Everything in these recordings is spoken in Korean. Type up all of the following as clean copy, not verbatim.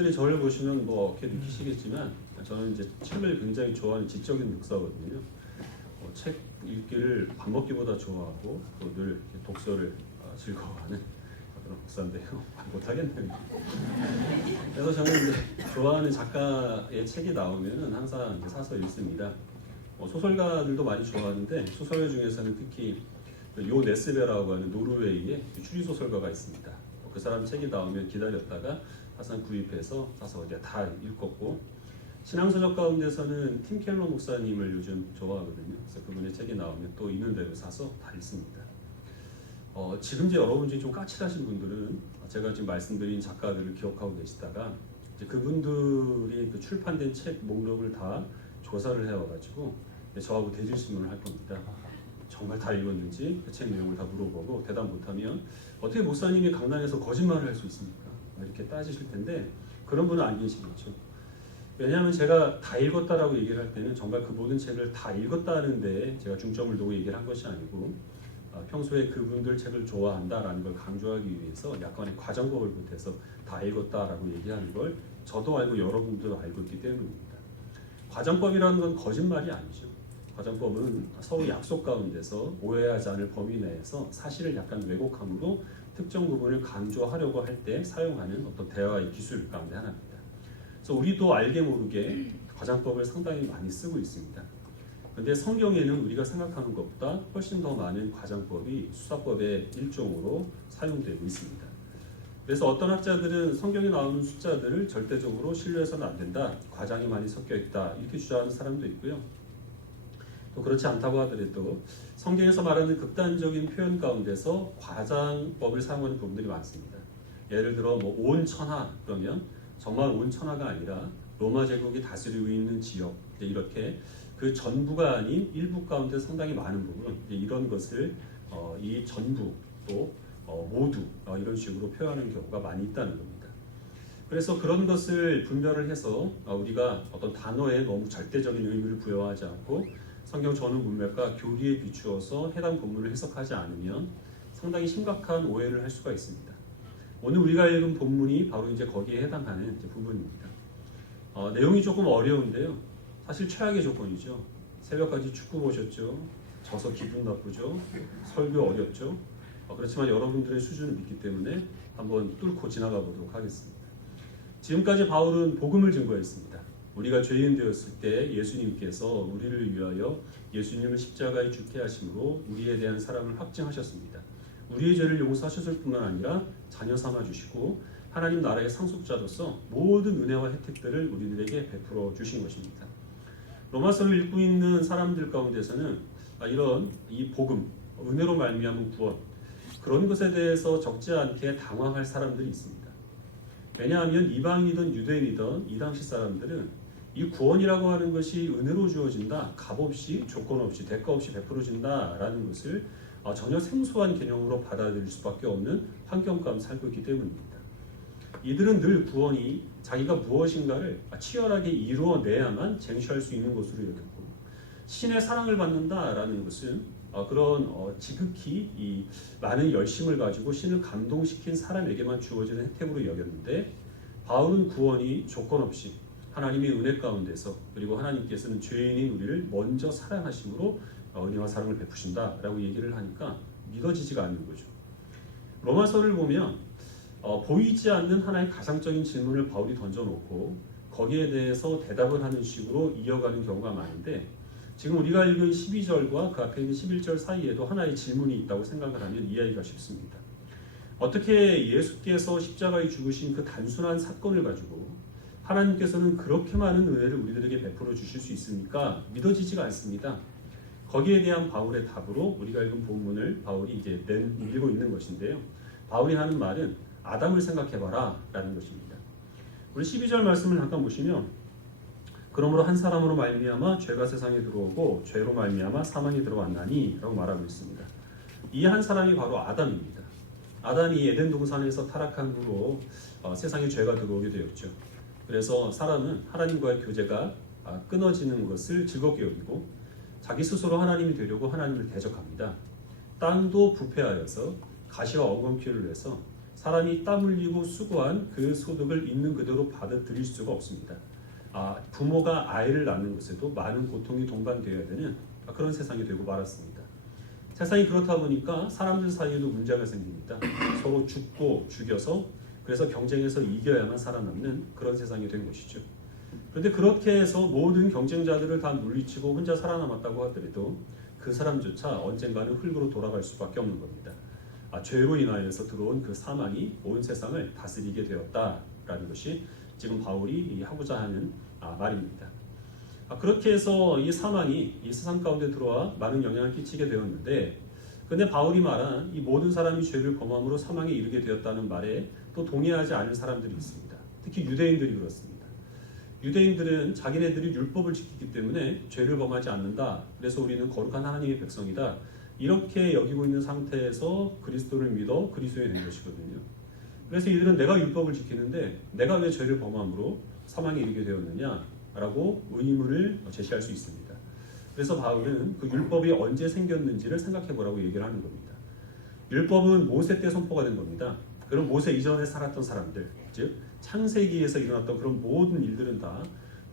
여러분들이 저를 보시면 뭐 이렇게 느끼시겠지만 저는 이제 책을 굉장히 좋아하는 지적인 목사거든요. 책 읽기를 밥 먹기보다 좋아하고 또 늘 독서를 즐거워하는 그런 목사인데요. 못하겠네요. 그래서 저는 이제 좋아하는 작가의 책이 나오면은 항상 이제 사서 읽습니다. 소설가들도 많이 좋아하는데 소설가 중에서는 특히 요 네스베라고 하는 노르웨이의 추리 소설가가 있습니다. 그 사람 책이 나오면 기다렸다가 항상 구입해서 사서 이제 다 읽었고, 신앙서적 가운데서는 팀 켈러 목사님을 요즘 좋아하거든요. 그래서 그분의 책이 나오면 또 있는 대로 사서 다 읽습니다. 지금 이제 여러분 중에 좀 까칠하신 분들은 제가 지금 말씀드린 작가들을 기억하고 계시다가 이제 그분들이 그 출판된 책 목록을 다 조사를 해와가지고 저하고 대질신문을 할 겁니다. 정말 다 읽었는지 그 책 내용을 다 물어보고 대답 못하면 어떻게 목사님이 강단에서 거짓말을 할 수 있습니까? 이렇게 따지실 텐데 그런 분은 안 계시겠죠. 왜냐하면 제가 다 읽었다라고 얘기를 할 때는 정말 그 모든 책을 다 읽었다는데 제가 중점을 두고 얘기를 한 것이 아니고 평소에 그분들 책을 좋아한다라는 걸 강조하기 위해서 약간의 과정법을 보태서 다 읽었다라고 얘기하는 걸 저도 알고 여러분도 알고 있기 때문입니다. 과정법이라는 건 거짓말이 아니죠. 과정법은 서로 약속 가운데서 오해하지 않을 범위 내에서 사실을 약간 왜곡함으로 특정 부분을 강조하려고 할 때 사용하는 어떤 대화의 기술 가운데 하나입니다. 그래서 우리도 알게 모르게 과정법을 상당히 많이 쓰고 있습니다. 그런데 성경에는 우리가 생각하는 것보다 훨씬 더 많은 과정법이 수사법의 일종으로 사용되고 있습니다. 그래서 어떤 학자들은 성경에 나오는 숫자들을 절대적으로 신뢰해서는 안 된다, 과장이 많이 섞여 있다, 이렇게 주장하는 사람도 있고요. 또 그렇지 않다고 하더라도 성경에서 말하는 극단적인 표현 가운데서 과장법을 사용하는 부분들이 많습니다. 예를 들어 뭐 온 천하 그러면 정말 온 천하가 아니라 로마 제국이 다스리고 있는 지역, 이렇게 그 전부가 아닌 일부 가운데 상당히 많은 부분, 이런 것을 이 전부 또 모두 이런 식으로 표현하는 경우가 많이 있다는 겁니다. 그래서 그런 것을 분별을 해서 우리가 어떤 단어에 너무 절대적인 의미를 부여하지 않고 성경 전후 문맥과 교리에 비추어서 해당 본문을 해석하지 않으면 상당히 심각한 오해를 할 수가 있습니다. 오늘 우리가 읽은 본문이 바로 이제 거기에 해당하는 이제 부분입니다. 내용이 조금 어려운데요. 사실 최악의 조건이죠. 새벽까지 축구 보셨죠? 져서 기분 나쁘죠? 설교 어렵죠? 그렇지만 여러분들의 수준을 믿기 때문에 한번 뚫고 지나가 보도록 하겠습니다. 지금까지 바울은 복음을 증거했습니다. 우리가 죄인 되었을 때 예수님께서 우리를 위하여 예수님을 십자가에 죽게 하심으로 우리에 대한 사랑을 확증하셨습니다. 우리의 죄를 용서하셨을 뿐만 아니라 자녀 삼아 주시고 하나님 나라의 상속자로서 모든 은혜와 혜택들을 우리들에게 베풀어 주신 것입니다. 로마서를 읽고 있는 사람들 가운데서는 이런 이 복음, 은혜로 말미암은 구원, 그런 것에 대해서 적지 않게 당황할 사람들이 있습니다. 왜냐하면 이방이든 유대인이든 이 당시 사람들은 이 구원이라고 하는 것이 은혜로 주어진다, 값없이, 조건 없이, 대가 없이 베풀어진다라는 것을 전혀 생소한 개념으로 받아들일 수밖에 없는 환경 가운데 살고 있기 때문입니다. 이들은 늘 구원이 자기가 무엇인가를 치열하게 이루어내야만 쟁취할 수 있는 것으로 여겼고, 신의 사랑을 받는다라는 것은 그런 지극히 이 많은 열심을 가지고 신을 감동시킨 사람에게만 주어지는 혜택으로 여겼는데, 바울은 구원이 조건 없이 하나님의 은혜 가운데서, 그리고 하나님께서는 죄인인 우리를 먼저 사랑하심으로 은혜와 사랑을 베푸신다라고 얘기를 하니까 믿어지지가 않는 거죠. 로마서를 보면 보이지 않는 하나의 가상적인 질문을 바울이 던져놓고 거기에 대해서 대답을 하는 식으로 이어가는 경우가 많은데, 지금 우리가 읽은 12절과 그 앞에 있는 11절 사이에도 하나의 질문이 있다고 생각을 하면 이해하기가 쉽습니다. 어떻게 예수께서 십자가에 죽으신 그 단순한 사건을 가지고 하나님께서는 그렇게 많은 은혜를 우리들에게 베풀어 주실 수 있습니까? 믿어지지가 않습니다. 거기에 대한 바울의 답으로 우리가 읽은 본문을 바울이 이제 읽고 있는 것인데요. 바울이 하는 말은 아담을 생각해봐라 라는 것입니다. 우리 12절 말씀을 잠깐 보시면, 그러므로 한 사람으로 말미암아 죄가 세상에 들어오고 죄로 말미암아 사망이 들어왔나니 라고 말하고 있습니다. 이 한 사람이 바로 아담입니다. 아담이 에덴 동산에서 타락한 후로 세상에 죄가 들어오게 되었죠. 그래서 사람은 하나님과의 교제가 끊어지는 것을 즐겁게 여기고 자기 스스로 하나님이 되려고 하나님을 대적합니다. 땅도 부패하여서 가시와 엉겅퀴를 내서 사람이 땀 흘리고 수고한 그 소득을 있는 그대로 받아들일 수가 없습니다. 부모가 아이를 낳는 것에도 많은 고통이 동반되어야 되는 그런 세상이 되고 말았습니다. 세상이 그렇다 보니까 사람들 사이에도 문제가 생깁니다. 서로 죽고 죽여서 그래서 경쟁에서 이겨야만 살아남는 그런 세상이 된 것이죠. 그런데 그렇게 해서 모든 경쟁자들을 다 물리치고 혼자 살아남았다고 하더라도 그 사람조차 언젠가는 흙으로 돌아갈 수밖에 없는 겁니다. 죄로 인하여서 들어온 그 사망이 온 세상을 다스리게 되었다라는 것이 지금 바울이 하고자 하는 말입니다. 그렇게 해서 이 사망이 이 세상 가운데 들어와 많은 영향을 끼치게 되었는데, 근데 바울이 말한 이 모든 사람이 죄를 범함으로 사망에 이르게 되었다는 말에 또 동의하지 않은 사람들이 있습니다. 특히 유대인들이 그렇습니다. 유대인들은 자기네들이 율법을 지키기 때문에 죄를 범하지 않는다. 그래서 우리는 거룩한 하나님의 백성이다. 이렇게 여기고 있는 상태에서 그리스도를 믿어 그리스도에 된 것이거든요. 그래서 이들은 내가 율법을 지키는데 내가 왜 죄를 범함으로 사망에 이르게 되었느냐라고 의문을 제시할 수 있습니다. 그래서 바울은 그 율법이 언제 생겼는지를 생각해 보라고 얘기를 하는 겁니다. 율법은 모세 때 선포가 된 겁니다. 그럼 모세 이전에 살았던 사람들, 즉 창세기에서 일어났던 그런 모든 일들은 다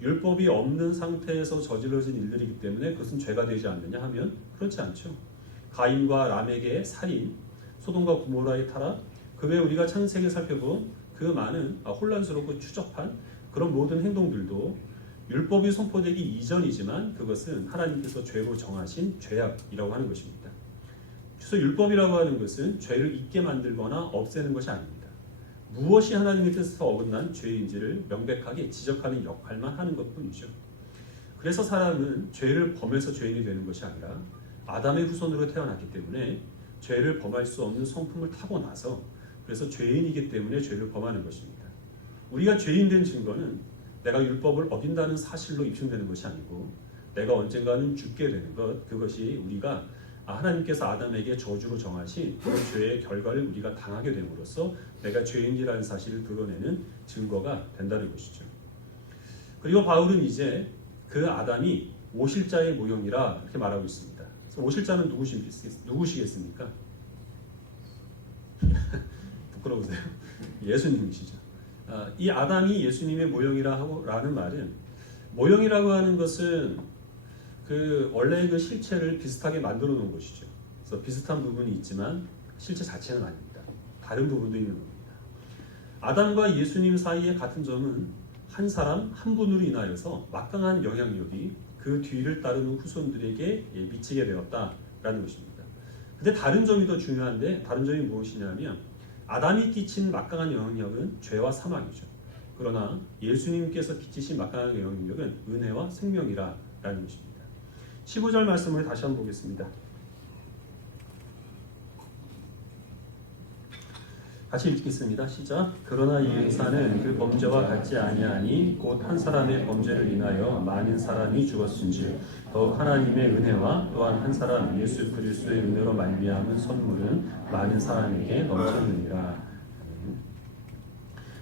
율법이 없는 상태에서 저질러진 일들이기 때문에 그것은 죄가 되지 않느냐 하면 그렇지 않죠. 가인과 람에게의 살인, 소돔과 고모라의 타락, 그 외에 우리가 창세기를 살펴본 그 많은 혼란스럽고 추접한 그런 모든 행동들도 율법이 선포되기 이전이지만 그것은 하나님께서 죄로 정하신 죄악이라고 하는 것입니다. 그래서 율법이라고 하는 것은 죄를 잊게 만들거나 없애는 것이 아닙니다. 무엇이 하나님의 뜻에서 어긋난 죄인지를 명백하게 지적하는 역할만 하는 것뿐이죠. 그래서 사람은 죄를 범해서 죄인이 되는 것이 아니라 아담의 후손으로 태어났기 때문에 죄를 범할 수 없는 성품을 타고나서 그래서 죄인이기 때문에 죄를 범하는 것입니다. 우리가 죄인 된 증거는 내가 율법을 어긴다는 사실로 입증되는 것이 아니고 내가 언젠가는 죽게 되는 것, 그것이 우리가 하나님께서 아담에게 저주로 정하신 그 죄의 결과를 우리가 당하게 됨으로써 내가 죄인이라는 사실을 드러내는 증거가 된다는 것이죠. 그리고 바울은 이제 그 아담이 오실자의 모형이라 이렇게 말하고 있습니다. 오실자는 누구시겠습니까? 부끄러우세요? 예수님이시죠. 이 아담이 예수님의 모형이라는 말은, 모형이라고 하는 것은 그 원래 그 실체를 비슷하게 만들어 놓은 것이죠. 그래서 비슷한 부분이 있지만 실체 자체는 아닙니다. 다른 부분도 있는 겁니다. 아담과 예수님 사이의 같은 점은 한 사람 한 분으로 인하여서 막강한 영향력이 그 뒤를 따르는 후손들에게 미치게 되었다라는 것입니다. 근데 다른 점이 더 중요한데, 다른 점이 무엇이냐면 아담이 끼친 막강한 영향력은 죄와 사망이죠. 그러나 예수님께서 끼치신 막강한 영향력은 은혜와 생명이라는 것입니다. 15절 말씀을 다시 한번 보겠습니다. 같이 읽겠습니다. 시작. 그러나 이 은사는 그 범죄와 같지 아니하니 곧 한 사람의 범죄를 인하여 많은 사람이 죽었은즉 더욱 하나님의 은혜와 또한 한 사람 예수 그리스도의 은혜로 말미암은 선물은 많은 사람에게 넘쳤느니라.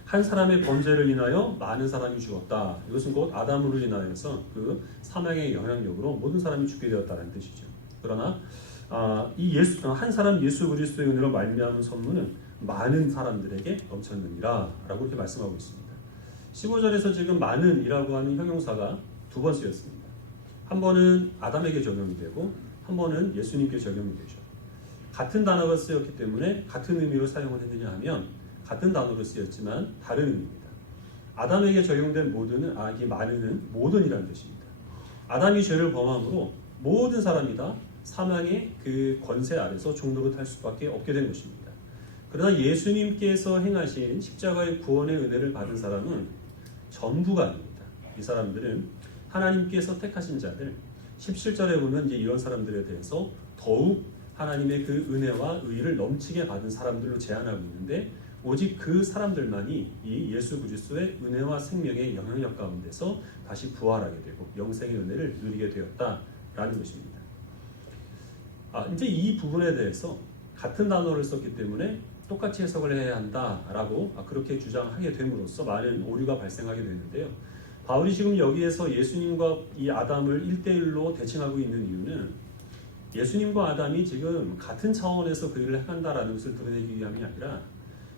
한 사람의 범죄를 인하여 많은 사람이 죽었다. 이것은 곧 아담으로 인하여서 그 사망의 영향력으로 모든 사람이 죽게 되었다는 뜻이죠. 그러나 한 사람 예수 그리스도의 은혜로 말미암은 선물은 많은 사람들에게 넘쳤느니라 라고 이렇게 말씀하고 있습니다. 15절에서 지금 많은이라고 하는 형용사가 두 번 쓰였습니다. 한 번은 아담에게 적용이 되고 한 번은 예수님께 적용이 되죠. 같은 단어가 쓰였기 때문에 같은 의미로 사용을 했느냐 하면 같은 단어로 쓰였지만 다른 의미입니다. 아담에게 적용된 모든은, 이 많은은 모든이라는 뜻입니다. 아담이 죄를 범함으로 모든 사람이 다 사망의 그 권세 아래서 종로를 탈 수밖에 없게 된 것입니다. 그러나 예수님께서 행하신 십자가의 구원의 은혜를 받은 사람은 전부가 아닙니다. 이 사람들은 하나님께서 택하신 자들, 17절에 보면 이제 이런 사람들에 대해서 더욱 하나님의 그 은혜와 의를 넘치게 받은 사람들로 제한하고 있는데, 오직 그 사람들만이 이 예수 그리스도의 은혜와 생명의 영향력 가운데서 다시 부활하게 되고 영생의 은혜를 누리게 되었다라는 것입니다. 이제 이 부분에 대해서 같은 단어를 썼기 때문에 똑같이 해석을 해야 한다라고 그렇게 주장하게 됨으로써 많은 오류가 발생하게 되는데요. 바울이 지금 여기에서 예수님과 이 아담을 1대1로 대칭하고 있는 이유는 예수님과 아담이 지금 같은 차원에서 그 일을 행한다라는 것을 드러내기 위함이 아니라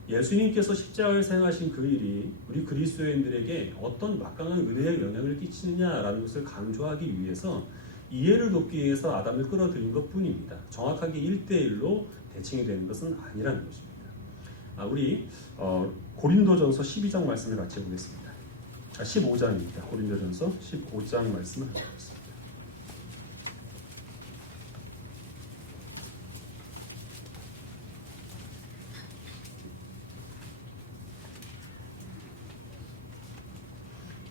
예수님께서 십자가를 생하신 그 일이 우리 그리스도인들에게 어떤 막강한 은혜의 영향을 끼치느냐라는 것을 강조하기 위해서 이해를 돕기 위해서 아담을 끌어들인 것뿐입니다. 정확하게 1대1로 대칭이 되는 것은 아니라는 것입니다. 우리 고린도전서 12장 말씀을 같이 보겠습니다. 15장입니다. 고린도전서 15장 말씀을 보겠습니다.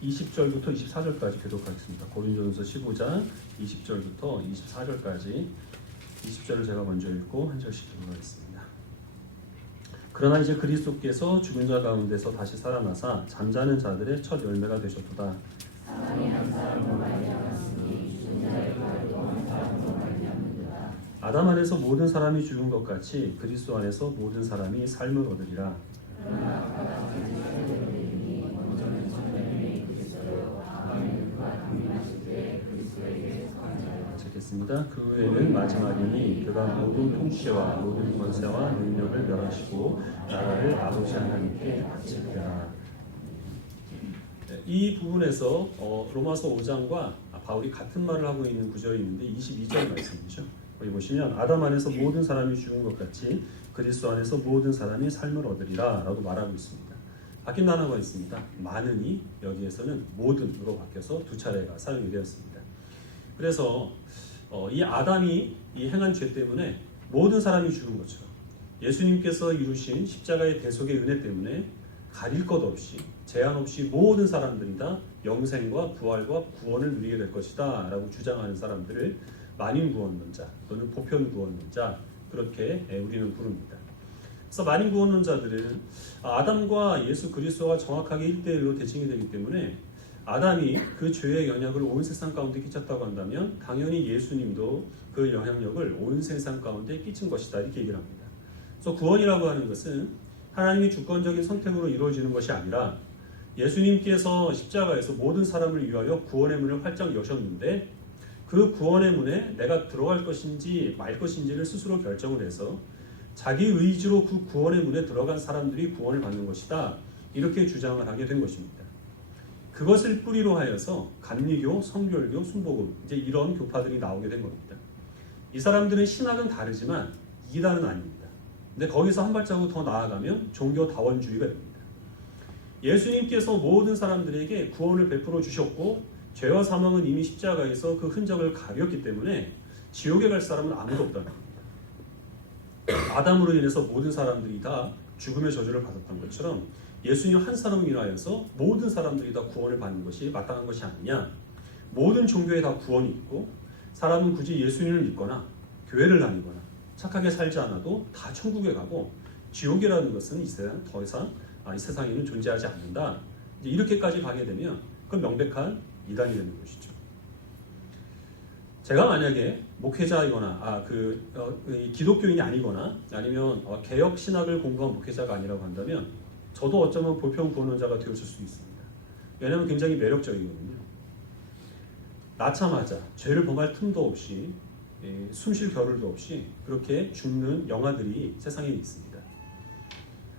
20절부터 24절까지 교독하겠습니다. 고린도전서 15장 20절부터 24절까지 20절을 제가 먼저 읽고 한 절씩 교독하겠습니다. 그러나 이제 그리스도께서 죽은 자 가운데서 다시 살아나사 잠자는 자들의 첫 열매가 되셨도다. 아담 안에서 모든 사람이 죽은 것 같이 그리스도 안에서 모든 사람이 삶을 얻으리라. 겠습니다. 그 후에는 마지막이니 그가 모든 통치와 모든 권세와 능력을 멸하시고 나라를 아버지 하나님께 바치리라. 이 부분에서 로마서 5장과 바울이 같은 말을 하고 있는 구절이 있는데 22절 말씀이죠. 여기 보시면 아담 안에서 모든 사람이 죽은 것 같이 그리스도 안에서 모든 사람이 삶을 얻으리라 라고 말하고 있습니다. 바뀐 단어가 있습니다. 많으니 여기에서는 모든으로 바뀌어서 두 차례가 사용이 되었습니다. 그래서 이 아담이 이 행한 죄 때문에 모든 사람이 죽은 것처럼 예수님께서 이루신 십자가의 대속의 은혜 때문에 가릴 것 없이 제한 없이 모든 사람들이 다 영생과 부활과 구원을 누리게 될 것이다 라고 주장하는 사람들을 만인구원론자 또는 보편구원론자 그렇게 우리는 부릅니다. 그래서 만인구원론자들은 아담과 예수 그리스도가 정확하게 1대1로 대칭이 되기 때문에 아담이 그 죄의 영향을 온 세상 가운데 끼쳤다고 한다면 당연히 예수님도 그 영향력을 온 세상 가운데 끼친 것이다 이렇게 얘기를 합니다. 그래서 구원이라고 하는 것은 하나님이 주권적인 선택으로 이루어지는 것이 아니라 예수님께서 십자가에서 모든 사람을 위하여 구원의 문을 활짝 여셨는데 그 구원의 문에 내가 들어갈 것인지 말 것인지를 스스로 결정을 해서 자기 의지로 그 구원의 문에 들어간 사람들이 구원을 받는 것이다 이렇게 주장을 하게 된 것입니다. 그것을 뿌리로 하여서 감리교, 성결교, 순복음 이제 이런 교파들이 나오게 된 겁니다. 이 사람들은 신학은 다르지만 이단은 아닙니다. 근데 거기서 한 발자국 더 나아가면 종교다원주의가 됩니다. 예수님께서 모든 사람들에게 구원을 베풀어 주셨고 죄와 사망은 이미 십자가에서 그 흔적을 가렸기 때문에 지옥에 갈 사람은 아무도 없다는 겁니다. 아담으로 인해서 모든 사람들이 다 죽음의 저주를 받았던 것처럼 예수님 한 사람을 인하여서 모든 사람들이 다 구원을 받는 것이 마땅한 것이 아니냐. 모든 종교에 다 구원이 있고 사람은 굳이 예수님을 믿거나 교회를 다니거나 착하게 살지 않아도 다 천국에 가고 지옥이라는 것은 이 세상 더 이상 이 세상에는 존재하지 않는다. 이제 이렇게까지 가게 되면 그건 명백한 이단이 되는 것이죠. 제가 만약에 목회자이거나 기독교인이 아니거나 아니면 개혁 신학을 공부한 목회자가 아니라고 한다면 저도 어쩌면 보편 구원론자가 되었을 수도 있습니다. 왜냐하면 굉장히 매력적이거든요. 낳자마자 죄를 범할 틈도 없이 숨쉴 겨를도 없이 그렇게 죽는 영아들이 세상에 있습니다.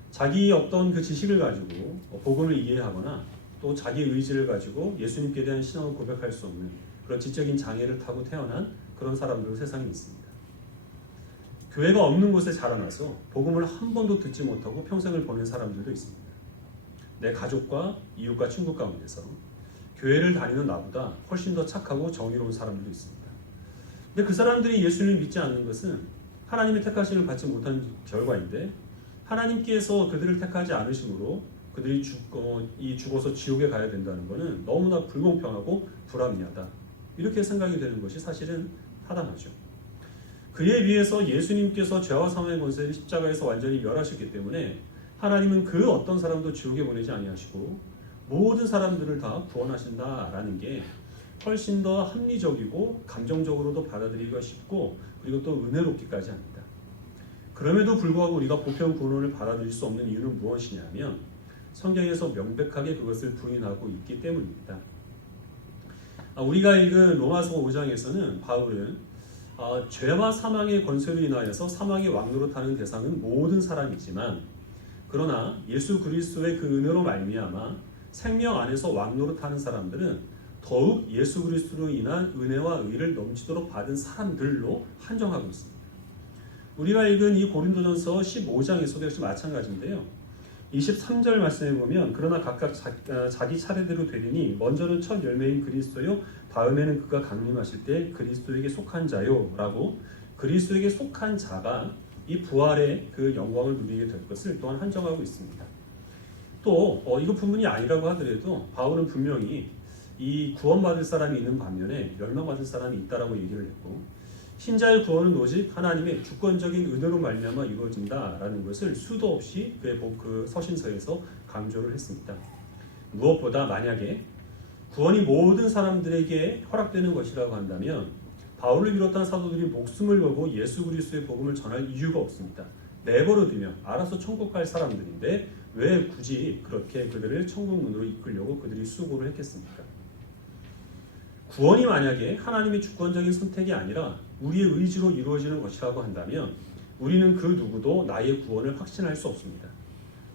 자기 어떤 그 지식을 가지고 복음을 이해하거나 또 자기 의지를 가지고 예수님께 대한 신앙을 고백할 수 없는 그런 지적인 장애를 타고 태어난 그런 사람들도 세상에 있습니다. 교회가 없는 곳에 자라나서 복음을 한 번도 듣지 못하고 평생을 보낸 사람들도 있습니다. 내 가족과 이웃과 친구 가운데서 교회를 다니는 나보다 훨씬 더 착하고 정의로운 사람들도 있습니다. 근데 그 사람들이 예수님을 믿지 않는 것은 하나님의 택하심을 받지 못한 결과인데 하나님께서 그들을 택하지 않으심으로 그들이 죽어서 지옥에 가야 된다는 것은 너무나 불공평하고 불합리하다. 이렇게 생각이 되는 것이 사실은 타당하죠. 그에 비해서 예수님께서 죄와 사망의 권세를 십자가에서 완전히 멸하셨기 때문에 하나님은 그 어떤 사람도 지옥에 보내지 아니하시고 모든 사람들을 다 구원하신다라는 게 훨씬 더 합리적이고 감정적으로도 받아들이기가 쉽고 그리고 또 은혜롭기까지 합니다. 그럼에도 불구하고 우리가 보편 구원을 받아들일 수 없는 이유는 무엇이냐면 성경에서 명백하게 그것을 부인하고 있기 때문입니다. 우리가 읽은 로마서 5장에서는 바울은 죄와 사망의 권세로 인하여서 사망의 왕노릇하는 대상은 모든 사람이지만 그러나 예수 그리스도의 그 은혜로 말미암아 생명 안에서 왕노릇하는 사람들은 더욱 예수 그리스도로 인한 은혜와 의를 넘치도록 받은 사람들로 한정하고 있습니다. 우리가 읽은 이 고린도전서 15장에서도 역시 마찬가지인데요. 23절 말씀해 보면 그러나 각각 자기 차례대로 되리니 먼저는 첫 열매인 그리스도요 다음에는 그가 강림하실 때 그리스도에게 속한 자요 라고 그리스도에게 속한 자가 이 부활의 그 영광을 누리게 될 것을 또한 한정하고 있습니다. 또 이것뿐만이 아니라고 하더라도 바울은 분명히 이 구원받을 사람이 있는 반면에 멸망받을 사람이 있다라고 얘기를 했고 신자의 구원은 오직 하나님의 주권적인 은혜로 말미암아 이루어진다라는 것을 수도 없이 그의 그 서신서에서 강조를 했습니다. 무엇보다 만약에 구원이 모든 사람들에게 허락되는 것이라고 한다면 바울을 비롯한 사도들이 목숨을 걸고 예수 그리스도의 복음을 전할 이유가 없습니다. 내버려두면 알아서 천국 갈 사람들인데 왜 굳이 그렇게 그들을 천국 문으로 이끌려고 그들이 수고를 했겠습니까? 구원이 만약에 하나님의 주권적인 선택이 아니라 우리의 의지로 이루어지는 것이라고 한다면 우리는 그 누구도 나의 구원을 확신할 수 없습니다.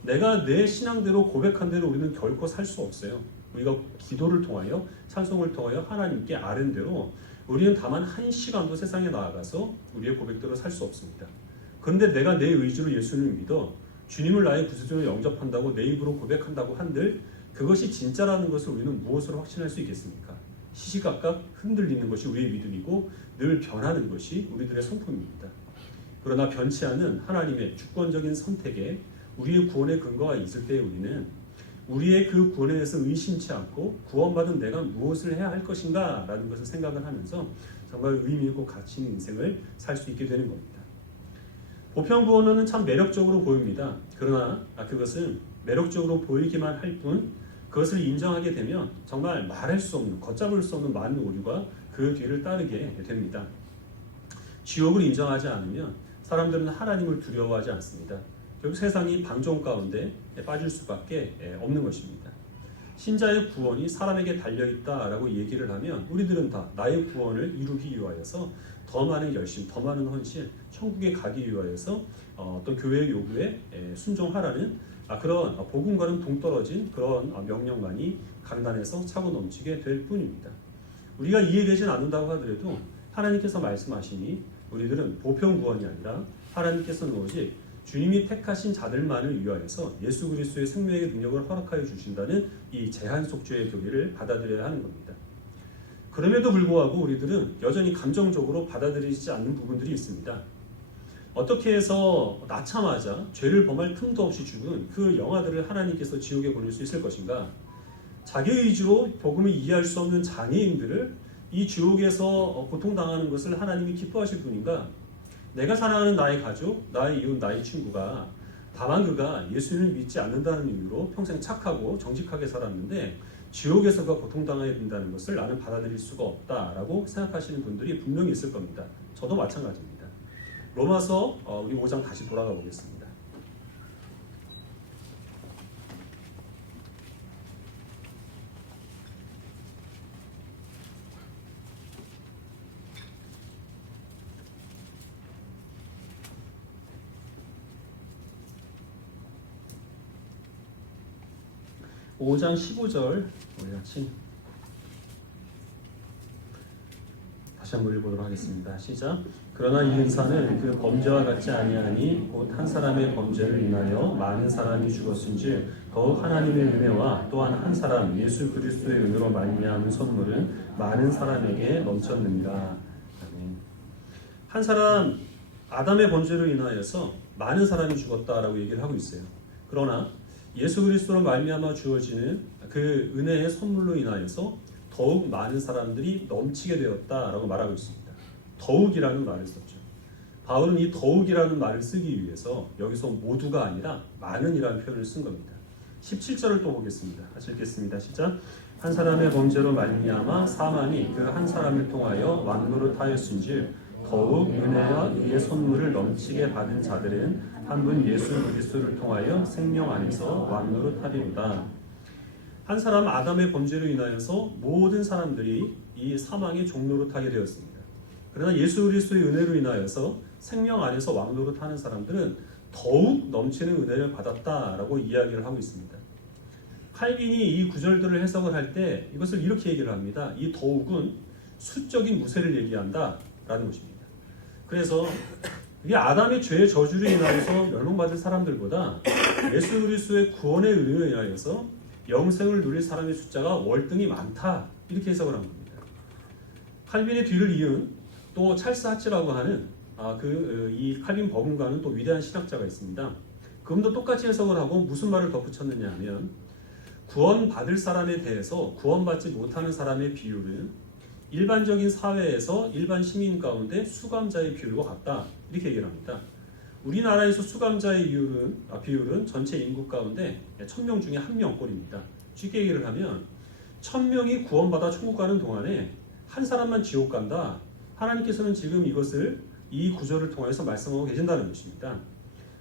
내가 내 신앙대로 고백한 대로 우리는 결코 살 수 없어요. 우리가 기도를 통하여 찬송을 통하여 하나님께 아는 대로 우리는 다만 한 시간도 세상에 나아가서 우리의 고백대로 살 수 없습니다. 그런데 내가 내 의지로 예수님을 믿어 주님을 나의 구세주로 영접한다고 내 입으로 고백한다고 한들 그것이 진짜라는 것을 우리는 무엇으로 확신할 수 있겠습니까? 시시각각 흔들리는 것이 우리의 믿음이고 늘 변하는 것이 우리들의 성품입니다. 그러나 변치 않은 하나님의 주권적인 선택에 우리의 구원의 근거가 있을 때 우리는 우리의 그 구원에 대해서 의심치 않고 구원받은 내가 무엇을 해야 할 것인가 라는 것을 생각을 하면서 정말 의미 있고 가치 있는 인생을 살 수 있게 되는 겁니다. 보편구원은 참 매력적으로 보입니다. 그러나 그것은 매력적으로 보이기만 할 뿐 그것을 인정하게 되면 정말 말할 수 없는, 걷잡을 수 없는 많은 오류가 그 뒤를 따르게 됩니다. 지옥을 인정하지 않으면 사람들은 하나님을 두려워하지 않습니다. 결국 세상이 방종 가운데 빠질 수밖에 없는 것입니다. 신자의 구원이 사람에게 달려있다라고 얘기를 하면 우리들은 다 나의 구원을 이루기 위하여서 더 많은 열심, 더 많은 헌신, 천국에 가기 위하여서 어떤 교회의 요구에 순종하라는 그런 복음과는 동떨어진 그런 명령만이 강단에서 차고 넘치게 될 뿐입니다. 우리가 이해되진 않는다고 하더라도 하나님께서 말씀하시니 우리들은 보편 구원이 아니라 하나님께서는 오직 주님이 택하신 자들만을 위하여서 예수 그리스도의 생명의 능력을 허락하여 주신다는 이 제한속죄의 교리를 받아들여야 하는 겁니다. 그럼에도 불구하고 우리들은 여전히 감정적으로 받아들이지 않는 부분들이 있습니다. 어떻게 해서 낳자마자 죄를 범할 틈도 없이 죽은 그 영아들을 하나님께서 지옥에 보낼 수 있을 것인가? 자기 의지로 복음을 이해할 수 없는 장애인들을 이 지옥에서 고통당하는 것을 하나님이 기뻐하실 분인가? 내가 사랑하는 나의 가족, 나의 이웃, 나의 친구가 다만 그가 예수님을 믿지 않는다는 이유로 평생 착하고 정직하게 살았는데 지옥에서 그가 고통당해야 된다는 것을 나는 받아들일 수가 없다라고 생각하시는 분들이 분명히 있을 겁니다. 저도 마찬가지입니다. 로마서 우리 5장 다시 돌아가 보겠습니다. (5장 15절) 우리 같이 다시 한번 읽어보도록 하겠습니다. 시작. 그러나 이 은사는 그 범죄와 같지 아니하니 곧 한 사람의 범죄를 인하여 많은 사람이 죽었은즉 더욱 하나님의 은혜와 또한 한 사람 예수 그리스도의 은혜로 말미암은 선물은 많은 사람에게 넘쳤느니라. 아멘. 한 사람 아담의 범죄로 인하여서 많은 사람이 죽었다라고 얘기를 하고 있어요. 그러나 예수 그리스도로 말미암아 주어지는 그 은혜의 선물로 인하여서 더욱 많은 사람들이 넘치게 되었다라고 말하고 있습니다. 더욱이라는 말을 썼죠. 바울은 이 더욱이라는 말을 쓰기 위해서 여기서 모두가 아니라 많은이라는 표현을 쓴 겁니다. 17절을 또 보겠습니다. 같이 읽겠습니다. 시작. 한 사람의 범죄로 말미암아 사망이 그 한 사람을 통하여 왕노릇하였은즉 더욱 은혜와 의의 선물을 넘치게 받은 자들은 한 분 예수 그리스도를 통하여 생명 안에서 왕노릇하리로다. 한 사람 아담의 범죄로 인하여서 모든 사람들이 이 사망의 종노릇하게 되었습니다. 그러나 예수 그리스도의 은혜로 인하여서 생명 안에서 왕노릇하는 사람들은 더욱 넘치는 은혜를 받았다라고 이야기를 하고 있습니다. 칼빈이 이 구절들을 해석을 할 때 이것을 이렇게 얘기를 합니다. 이 더욱은 수적인 무죄를 얘기한다라는 것입니다. 그래서 이게 아담의 죄의 저주로 인하여서 멸망받은 사람들보다 예수 그리스도의 구원의 은혜로 인하여서 영생을 누릴 사람의 숫자가 월등히 많다, 이렇게 해석을 한 겁니다. 칼빈의 뒤를 이은 또 찰스 하치라고 하는 이 칼빈 법문가는 또 위대한 신학자가 있습니다. 그분도 똑같이 해석을 하고 무슨 말을 덧붙였느냐 하면, 구원받을 사람에 대해서 구원받지 못하는 사람의 비율은 일반적인 사회에서 일반 시민 가운데 수감자의 비율과 같다, 이렇게 얘기를 합니다. 우리나라에서 수감자의 비율은 전체 인구 가운데 1000명 중에 1명꼴입니다. 쉽게 얘기를 하면 1000명이 구원받아 천국 가는 동안에 한 사람만 지옥 간다. 하나님께서는 지금 이 구절을 통해서 말씀하고 계신다는 것입니다.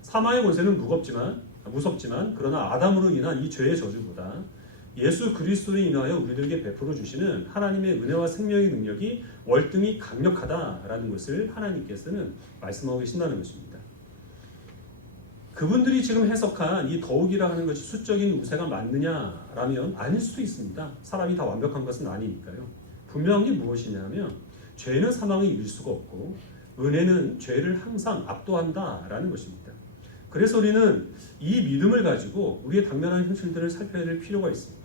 사망의 권세는 무섭지만 그러나 아담으로 인한 이 죄의 저주보다 예수 그리스도로 인하여 우리들에게 베풀어 주시는 하나님의 은혜와 생명의 능력이 월등히 강력하다라는 것을 하나님께서는 말씀하고 계신다는 것입니다. 그분들이 지금 해석한 이 더욱이라 하는 것이 수적인 우세가 맞느냐라면 아닐 수도 있습니다. 사람이 다 완벽한 것은 아니니까요. 분명한 게 무엇이냐면 죄는 사망을 이길 수가 없고 은혜는 죄를 항상 압도한다라는 것입니다. 그래서 우리는 이 믿음을 가지고 우리의 당면한 현실들을 살펴야 될 필요가 있습니다.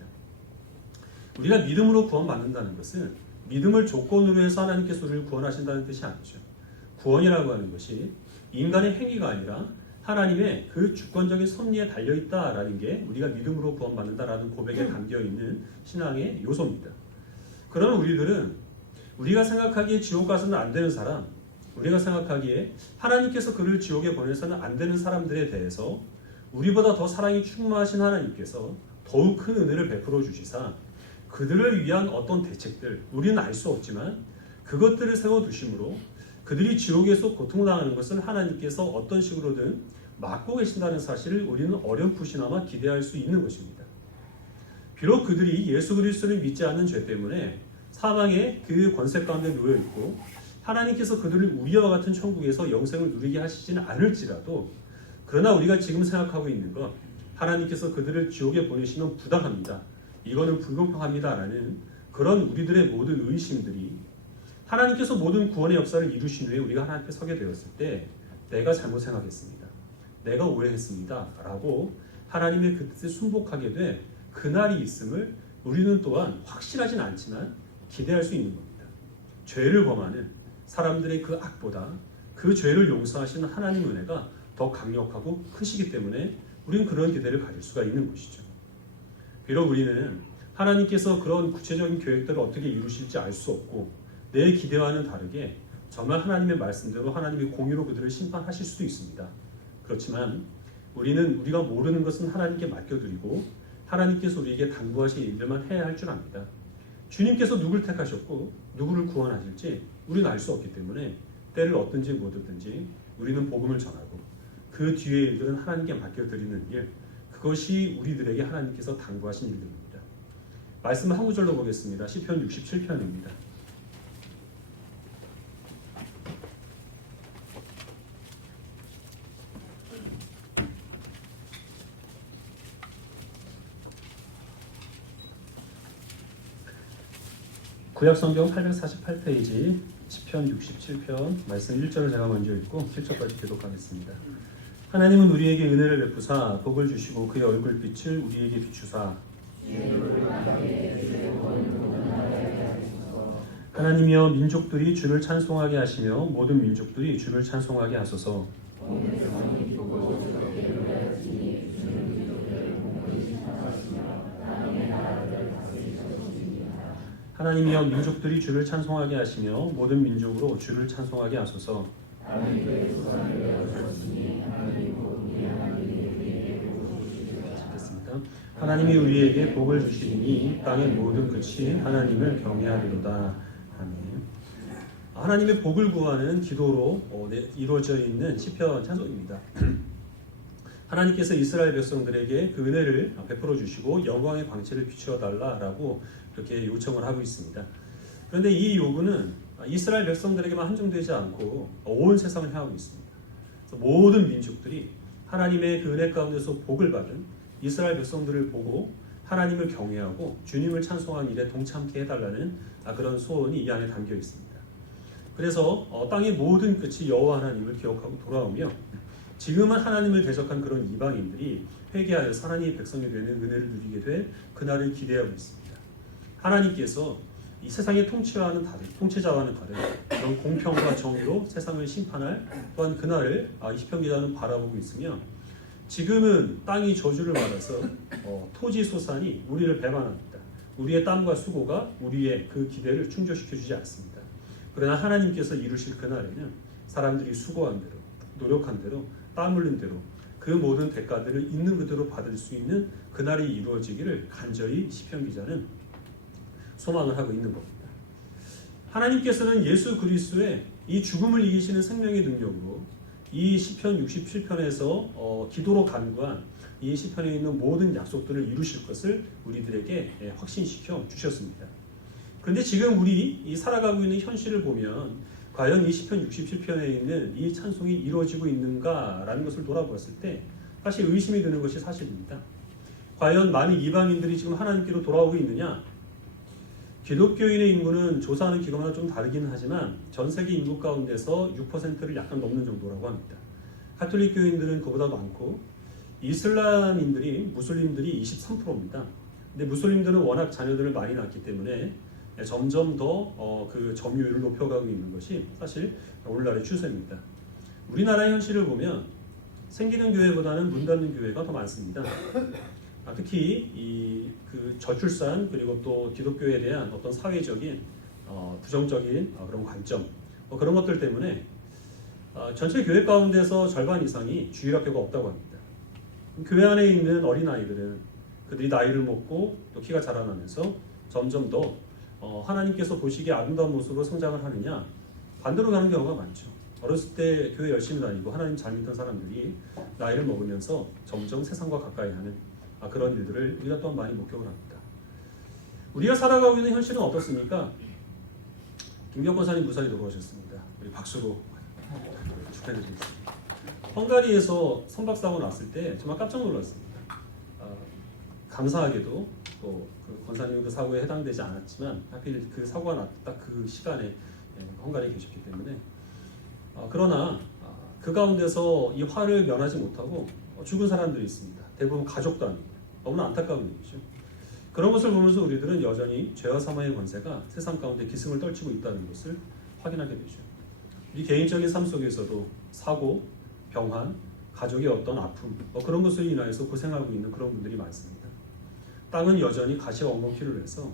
우리가 믿음으로 구원받는다는 것은 믿음을 조건으로 해서 하나님께서 우리를 구원하신다는 뜻이 아니죠. 구원이라고 하는 것이 인간의 행위가 아니라 하나님의 그 주권적인 섭리에 달려있다라는 게 우리가 믿음으로 구원받는다라는 고백에 담겨있는 신앙의 요소입니다. 그러나 우리가 생각하기에 지옥 가서는 안 되는 사람, 우리가 생각하기에 하나님께서 그를 지옥에 보내서는 안 되는 사람들에 대해서 우리보다 더 사랑이 충만하신 하나님께서 더욱 큰 은혜를 베풀어 주시사 그들을 위한 어떤 대책들, 우리는 알 수 없지만 그것들을 세워두심으로 그들이 지옥에서 고통당하는 것을 하나님께서 어떤 식으로든 막고 계신다는 사실을 우리는 어렴풋이나마 기대할 수 있는 것입니다. 비록 그들이 예수 그리스도를 믿지 않는 죄 때문에 사망의 그 권세 가운데 놓여 있고 하나님께서 그들을 우리와 같은 천국에서 영생을 누리게 하시지는 않을지라도, 그러나 우리가 지금 생각하고 있는 것, 하나님께서 그들을 지옥에 보내시면 부당합니다, 이거는 불공평합니다라는 그런 우리들의 모든 의심들이 하나님께서 모든 구원의 역사를 이루신 후에 우리가 하나님 앞에 서게 되었을 때 내가 잘못 생각했습니다, 내가 오해했습니다 라고 하나님의 그 뜻에 순복하게 돼 그날이 있음을 우리는 또한 확실하진 않지만 기대할 수 있는 겁니다. 죄를 범하는 사람들의 그 악보다 그 죄를 용서하시는 하나님의 은혜가 더 강력하고 크시기 때문에 우리는 그런 기대를 가질 수가 있는 것이죠. 비록 우리는 하나님께서 그런 구체적인 계획들을 어떻게 이루실지 알 수 없고 내 기대와는 다르게 정말 하나님의 말씀대로 하나님의 공의로 그들을 심판하실 수도 있습니다. 그렇지만 우리가 모르는 것은 하나님께 맡겨드리고 하나님께서 우리에게 당부하신 일들만 해야 할 줄 압니다. 주님께서 누굴 택하셨고 누구를 구원하실지 우리는 알 수 없기 때문에 때를 얻든지 못 얻든지 우리는 복음을 전하고 그 뒤의 일들은 하나님께 맡겨드리는 일, 그것이 우리들에게 하나님께서 당부하신 일들입니다. 말씀을 한 구절로 보겠습니다. 시편 67편입니다. 구약성경 848페이지 시편 67편 말씀 1절을 제가 먼저 읽고 7절까지 기록하겠습니다. 하나님은 우리에게 은혜를 베푸사 복을 주시고 그의 얼굴빛을 우리에게 비추사 하나님이여 민족들이 주를 찬송하게 하시며 모든 민족들이 주를 찬송하게 하소서. 하나님이여 민족들이 주를 찬송하게 하시며 모든 민족으로 주를 찬송하게 하소서. 찾겠습니다. 하나님이 우리에게 복을 주시리니 땅의 모든 끝이 하나님을 경외하리로다. 아멘. 하나님의 복을 구하는 기도로 이루어져 있는 시편 찬송입니다. 하나님께서 이스라엘 백성들에게 그 은혜를 베풀어 주시고 영광의 광채를 비추어 달라라고 이렇게 요청을 하고 있습니다. 그런데 이 요구는 이스라엘 백성들에게만 한정되지 않고 온 세상을 향하고 있습니다. 그래서 모든 민족들이 하나님의 그 은혜 가운데서 복을 받은 이스라엘 백성들을 보고 하나님을 경외하고 주님을 찬송하는 일에 동참케 해달라는 그런 소원이 이 안에 담겨 있습니다. 그래서 땅의 모든 끝이 여호와 하나님을 기억하고 돌아오며 지금은 하나님을 대적한 그런 이방인들이 회개하여 하나님의 백성이 되는 은혜를 누리게 될 그날을 기대하고 있습니다. 하나님께서 이 세상의 통치자와는 다른 그런 공평과 정의로 세상을 심판할 또한 그날을 이 시편 기자는 바라보고 있으며 지금은 땅이 저주를 받아서 토지 소산이 우리를 배반합니다. 우리의 땀과 수고가 우리의 그 기대를 충족시켜주지 않습니다. 그러나 하나님께서 이루실 그날에는 사람들이 수고한 대로 노력한 대로 땀 흘린 대로 그 모든 대가들을 있는 그대로 받을 수 있는 그날이 이루어지기를 간절히 시편 기자는 소망을 하고 있는 겁니다. 하나님께서는 예수 그리스도의 이 죽음을 이기시는 생명의 능력으로 이 시편 67편에서 기도로 간구한 이 시편에 있는 모든 약속들을 이루실 것을 우리들에게 확신시켜 주셨습니다. 그런데 지금 우리 이 살아가고 있는 현실을 보면 과연 이 시편 67편에 있는 이 찬송이 이루어지고 있는가라는 것을 돌아보았을 때 사실 의심이 드는 것이 사실입니다. 과연 많은 이방인들이 지금 하나님께로 돌아오고 있느냐? 기독교인의 인구는 조사하는 기관마다 좀 다르기는 하지만 전 세계 인구 가운데서 6%를 약간 넘는 정도라고 합니다. 가톨릭 교인들은 그보다 많고 이슬람인들이 무슬림들이 23%입니다. 근데 무슬림들은 워낙 자녀들을 많이 낳기 때문에 점점 더 그 점유율을 높여가고 있는 것이 사실 오늘날의 추세입니다. 우리나라의 현실을 보면 생기는 교회보다는 문 닫는 교회가 더 많습니다. 특히 그 저출산 그리고 또 기독교에 대한 어떤 사회적인 부정적인 그런 관점 그런 것들 때문에 전체 교회 가운데서 절반 이상이 주일학교가 없다고 합니다. 교회 안에 있는 어린아이들은 그들이 나이를 먹고 또 키가 자라나면서 점점 더 하나님께서 보시기에 아름다운 모습으로 성장을 하느냐 반대로 가는 경우가 많죠. 어렸을 때 교회 열심히 다니고 하나님 잘 믿던 사람들이 나이를 먹으면서 점점 세상과 가까이 하는 그런 일들을 우리가 또한 많이 목격을 합니다. 우리가 살아가고 있는 현실은 어떻습니까? 김경 권사님 무사히 돌아오셨습니다. 우리 박수로 축하드리겠습니다. 헝가리에서 선박사고 났을 때 정말 깜짝 놀랐습니다. 감사하게도 또 그 권사님 그 사고에 해당되지 않았지만 하필 그 사고가 났 딱 그 시간에 헝가리에 계셨기 때문에 그러나 그 가운데서 이 화를 면하지 못하고 죽은 사람들이 있습니다. 대부분 가족도 아닙니다. 너무나 안타까운 일이죠. 그런 것을 보면서 우리들은 여전히 죄와 사망의 권세가 세상 가운데 기승을 떨치고 있다는 것을 확인하게 되죠. 우리 개인적인 삶 속에서도 사고, 병환, 가족의 어떤 아픔 그런 것으로 인하여서 고생하고 있는 그런 분들이 많습니다. 땅은 여전히 가시와 엉겅퀴를 해서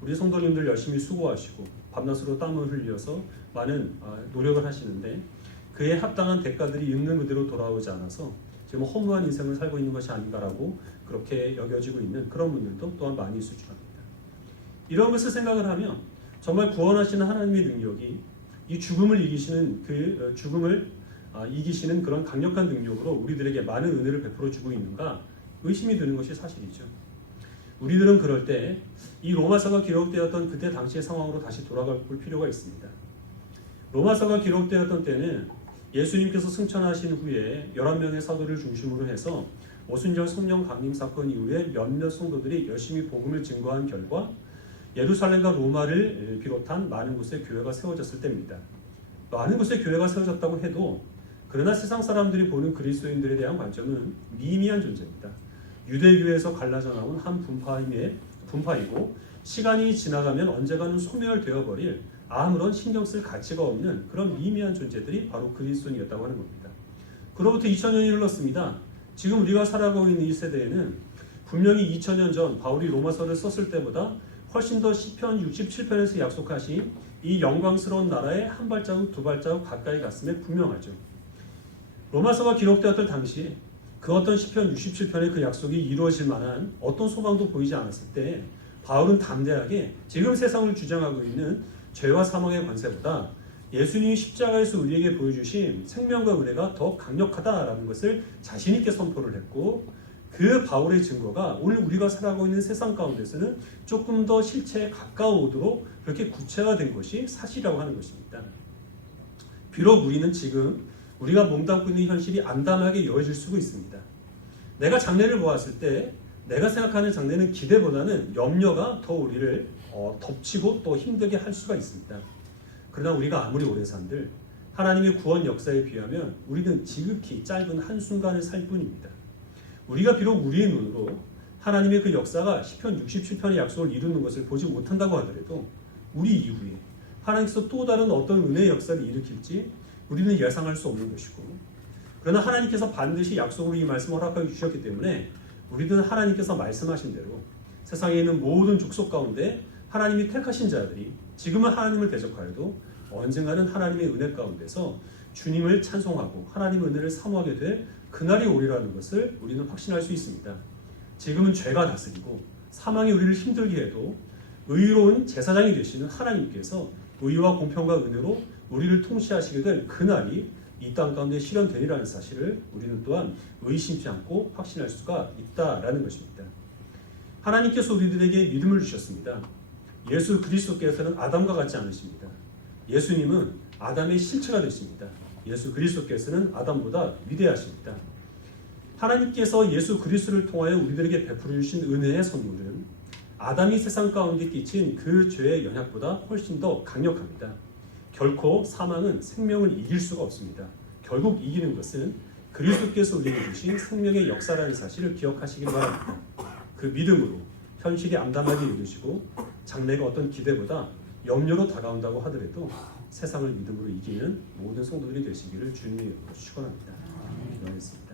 우리 성도님들 열심히 수고하시고 밤낮으로 땀을 흘려서 많은 노력을 하시는데 그에 합당한 대가들이 있는 그대로 돌아오지 않아서 지금 허무한 인생을 살고 있는 것이 아닌가라고 그렇게 여겨지고 있는 그런 분들도 또한 많이 있을 줄 압니다. 이런 것을 생각을 하면 정말 구원하시는 하나님의 능력이 이 죽음을 이기시는 그 죽음을 이기시는 그런 강력한 능력으로 우리들에게 많은 은혜를 베풀어 주고 있는가 의심이 드는 것이 사실이죠. 우리들은 그럴 때 이 로마서가 기록되었던 그때 당시의 상황으로 다시 돌아갈 필요가 있습니다. 로마서가 기록되었던 때는 예수님께서 승천하신 후에 11명의 사도를 중심으로 해서 오순절 성령 강림 사건 이후에 몇몇 성도들이 열심히 복음을 증거한 결과 예루살렘과 로마를 비롯한 많은 곳에 교회가 세워졌을 때입니다. 많은 곳에 교회가 세워졌다고 해도 그러나 세상 사람들이 보는 그리스도인들에 대한 관점은 미미한 존재입니다. 유대교에서 갈라져 나온 한 분파이고 시간이 지나가면 언젠가는 소멸되어 버릴 아무런 신경 쓸 가치가 없는 그런 미미한 존재들이 바로 그리스도인이었다고 하는 겁니다. 그로부터 2000년이 흘렀습니다. 지금 우리가 살아가고 있는 이 세대에는 분명히 2000년 전 바울이 로마서를 썼을 때보다 훨씬 더 시편 67편에서 약속하신 이 영광스러운 나라에 한 발자국 두 발자국 가까이 갔음에 분명하죠. 로마서가 기록되었던 당시 그 어떤 시편 67편의 그 약속이 이루어질 만한 어떤 소망도 보이지 않았을 때 바울은 담대하게 지금 세상을 주장하고 있는 죄와 사망의 관세보다 예수님이 십자가에서 우리에게 보여주신 생명과 은혜가 더 강력하다라는 것을 자신 있게 선포를 했고 그 바울의 증거가 오늘 우리가 살아가고 있는 세상 가운데서는 조금 더 실체에 가까워오도록 그렇게 구체화된 것이 사실이라고 하는 것입니다. 비록 우리는 지금 우리가 몸담고 있는 현실이 암담하게 여겨질 수가 있습니다. 내가 장래를 보았을 때 내가 생각하는 장래는 기대보다는 염려가 더 우리를 덮치고 또 힘들게 할 수가 있습니다. 그러나 우리가 아무리 오래 산들 하나님의 구원 역사에 비하면 우리는 지극히 짧은 한순간을 살 뿐입니다. 우리가 비록 우리의 눈으로 하나님의 그 역사가 시편 67편의 약속을 이루는 것을 보지 못한다고 하더라도 우리 이후에 하나님께서 또 다른 어떤 은혜의 역사를 일으킬지 우리는 예상할 수 없는 것이고, 그러나 하나님께서 반드시 약속으로 이 말씀을 허락하여 주셨기 때문에 우리는 하나님께서 말씀하신 대로 세상에 있는 모든 족속 가운데 하나님이 택하신 자들이 지금은 하나님을 대적하여도 언젠가는 하나님의 은혜 가운데서 주님을 찬송하고 하나님의 은혜를 사모하게 될 그날이 오리라는 것을 우리는 확신할 수 있습니다. 지금은 죄가 다스리고 사망이 우리를 힘들게 해도 의로운 제사장이 되시는 하나님께서 의와 공평과 은혜로 우리를 통치하시게 될 그날이 이 땅 가운데 실현되리라는 사실을 우리는 또한 의심치 않고 확신할 수가 있다라는 것입니다. 하나님께서 우리들에게 믿음을 주셨습니다. 예수 그리스도께서는 아담과 같지 않으십니다. 예수님은 아담의 실체가 되십니다. 예수 그리스도께서는 아담보다 위대하십니다. 하나님께서 예수 그리스도를 통하여 우리들에게 베풀어 주신 은혜의 선물은 아담이 세상 가운데 끼친 그 죄의 연약보다 훨씬 더 강력합니다. 결코 사망은 생명을 이길 수가 없습니다. 결국 이기는 것은 그리스도께서 우리에게 주신 생명의 역사라는 사실을 기억하시길 바랍니다. 그 믿음으로 현실이 암담하게 이루시고 장래가 어떤 기대보다 염려로 다가온다고 하더라도 세상을 믿음으로 이기는 모든 성도들이 되시기를 주님의 이름으로 축원합니다. 기도하겠습니다.